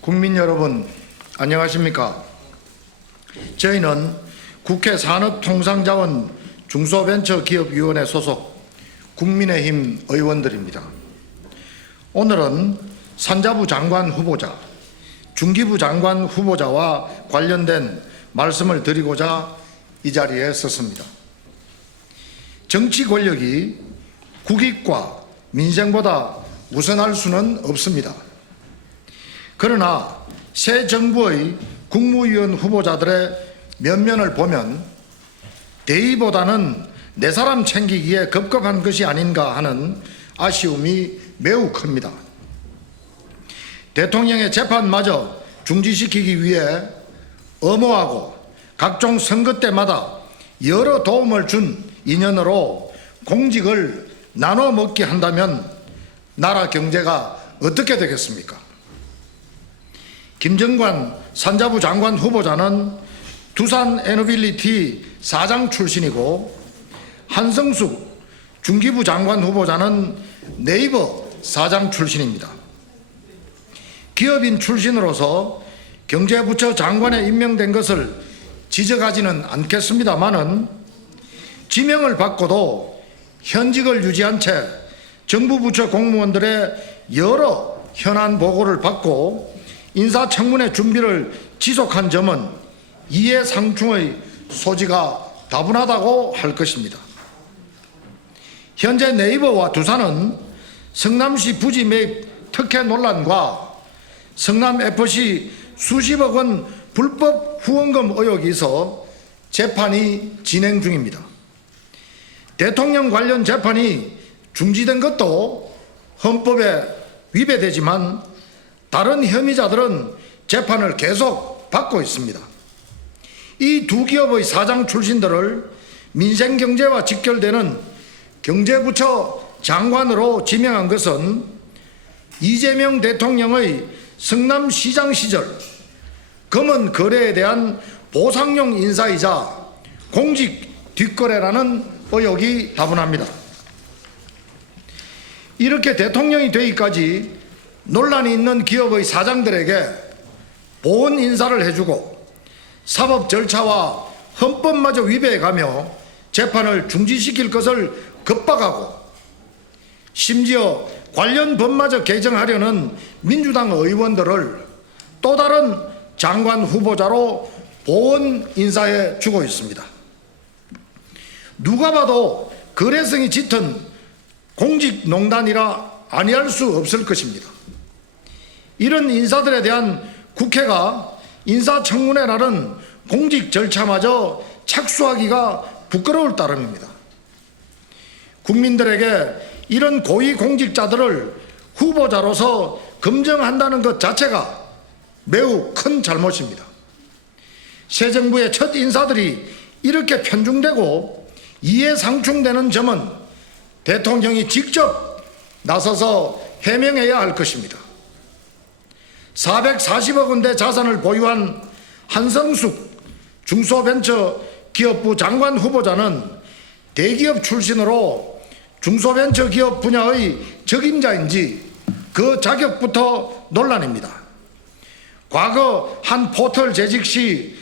국민 여러분, 안녕하십니까? 저희는 국회 산업통상자원 중소벤처기업위원회 소속 국민의힘 의원들입니다. 오늘은 산자부 장관 후보자, 중기부 장관 후보자와 관련된 말씀을 드리고자 이 자리에 섰습니다. 정치 권력이 국익과 민생보다 우선할 수는 없습니다. 그러나 새 정부의 국무위원 후보자들의 면면을 보면 대의보다는 내 사람 챙기기에 급급한 것이 아닌가 하는 아쉬움이 매우 큽니다. 대통령의 재판마저 중지시키기 위해 엄호하고 각종 선거 때마다 여러 도움을 준 인연으로 공직을 나눠 먹게 한다면 나라 경제가 어떻게 되겠습니까? 김정관 산자부 장관 후보자는 두산 에너빌리티 사장 출신이고 한성숙 중기부 장관 후보자는 네이버 사장 출신입니다. 기업인 출신으로서 경제부처 장관에 임명된 것을 지적하지는 않겠습니다마는 지명을 받고도 현직을 유지한 채 정부 부처 공무원들의 여러 현안 보고를 받고 인사청문회 준비를 지속한 점은 이해상충의 소지가 다분하다고 할 것입니다. 현재 네이버와 두산은 성남시 부지 매입 특혜 논란과 성남FC 수십억 원 불법 후원금 의혹이 있어 재판이 진행 중입니다. 대통령 관련 재판이 중지된 것도 헌법에 위배되지만 다른 혐의자들은 재판을 계속 받고 있습니다. 이 두 기업의 사장 출신들을 민생경제와 직결되는 경제부처 장관으로 지명한 것은 이재명 대통령의 성남시장 시절 검은 거래에 대한 보상용 인사이자 공직 뒷거래라는 의혹이 다분합니다. 이렇게 대통령이 되기까지 논란이 있는 기업의 사장들에게 보온 인사를 해주고 사법 절차와 헌법마저 위배해가며 재판을 중지시킬 것을 급박하고 심지어 관련 법마저 개정하려는 민주당 의원들을 또 다른 장관 후보자로 보온 인사해 주고 있습니다. 누가 봐도 거래성이 짙은 공직농단이라 아니할 수 없을 것입니다. 이런 인사들에 대한 국회가 인사청문회라는 공직 절차마저 착수하기가 부끄러울 따름입니다. 국민들에게 이런 고위공직자들을 후보자로서 검증한다는 것 자체가 매우 큰 잘못입니다. 새 정부의 첫 인사들이 이렇게 편중되고 이해상충되는 점은 대통령이 직접 나서서 해명해야 할 것입니다. 440억 원대 자산을 보유한 한성숙 중소벤처기업부 장관 후보자는 대기업 출신으로 중소벤처기업 분야의 적임자인지 그 자격부터 논란입니다. 과거 한 포털 재직 시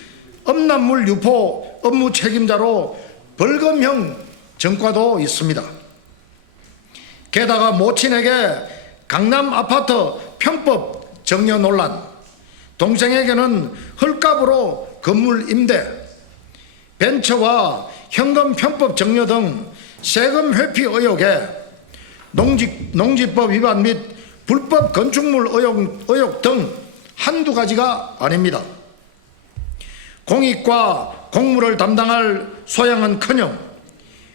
음란물 유포 업무 책임자로 벌금형 전과도 있습니다. 게다가 모친에게 강남 아파트 편법 정려 논란, 동생에게는 헐값으로 건물 임대, 벤처와 현금 편법 정려 등 세금 회피 의혹에 농지법 위반 및 불법 건축물 의혹 등 한두 가지가 아닙니다. 공익과 공무를 담당할 소양은커녕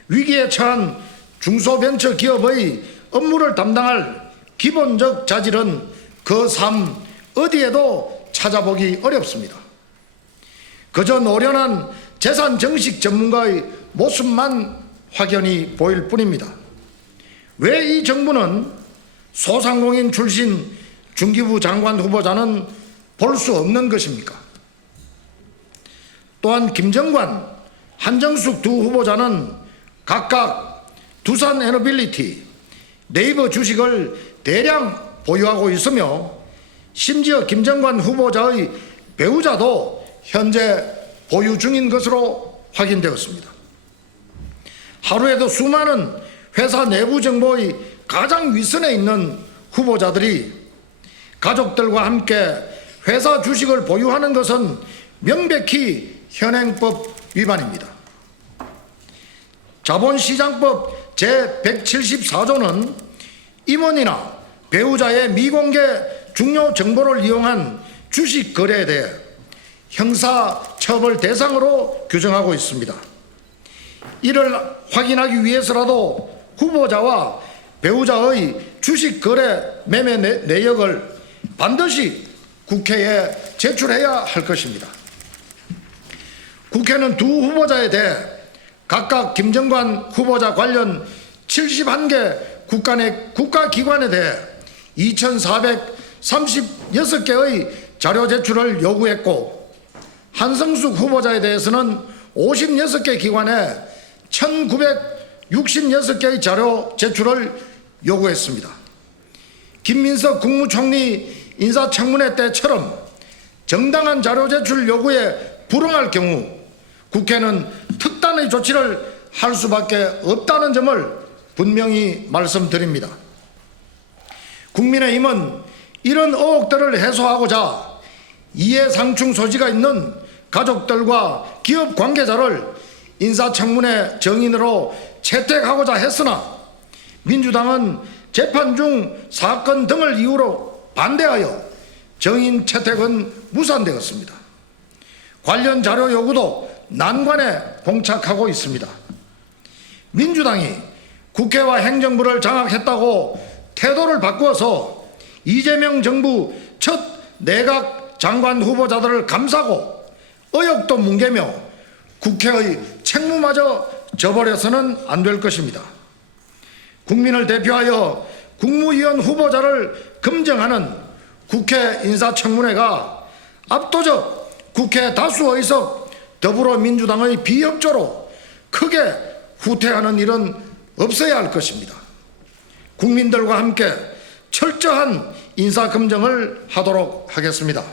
위기에 처한 중소벤처기업의 업무를 담당할 기본적 자질은 그 삶 어디에도 찾아보기 어렵습니다. 그저 노련한 재산 정식 전문가의 모습만 확연히 보일 뿐입니다. 왜 이 정부는 소상공인 출신 중기부 장관 후보자는 볼 수 없는 것입니까? 또한 김정관, 한정숙 두 후보자는 각각 두산 에너빌리티, 네이버 주식을 대량 보유하고 있으며 심지어 김정관 후보자의 배우자도 현재 보유 중인 것으로 확인되었습니다. 하루에도 수많은 회사 내부 정보의 가장 윗선에 있는 후보자들이 가족들과 함께 회사 주식을 보유하는 것은 명백히 현행법 위반입니다. 자본시장법 제174조는 임원이나 배우자의 미공개 중요 정보를 이용한 주식 거래에 대해 형사 처벌 대상으로 규정하고 있습니다. 이를 확인하기 위해서라도 후보자와 배우자의 주식 거래 매매 내역을 반드시 국회에 제출해야 할 것입니다. 국회는 두 후보자에 대해 각각 김정관 후보자 관련 71개 국가기관에 대해 2,436개의 자료 제출을 요구했고, 한성숙 후보자에 대해서는 56개 기관에 1,966개의 자료 제출을 요구했습니다. 김민석 국무총리 인사청문회 때처럼 정당한 자료 제출 요구에 불응할 경우 국회는 특단의 조치를 할 수밖에 없다는 점을 분명히 말씀드립니다. 국민의힘은 이런 의혹들을 해소하고자 이해상충 소지가 있는 가족들과 기업 관계자를 인사청문회 정인으로 채택하고자 했으나 민주당은 재판 중 사건 등을 이유로 반대하여 정인 채택은 무산되었습니다. 관련 자료 요구도 난관에 봉착하고 있습니다. 민주당이 국회와 행정부를 장악했다고 태도를 바꾸어서 이재명 정부 첫 내각 장관 후보자들을 감싸고 의혹도 뭉개며 국회의 책무마저 져버려서는 안 될 것입니다. 국민을 대표하여 국무위원 후보자를 검증하는 국회 인사청문회가 압도적 국회 다수 의석 더불어민주당의 비협조로 크게 후퇴하는 일은 없어야 할 것입니다. 국민들과 함께 철저한 인사검증을 하도록 하겠습니다.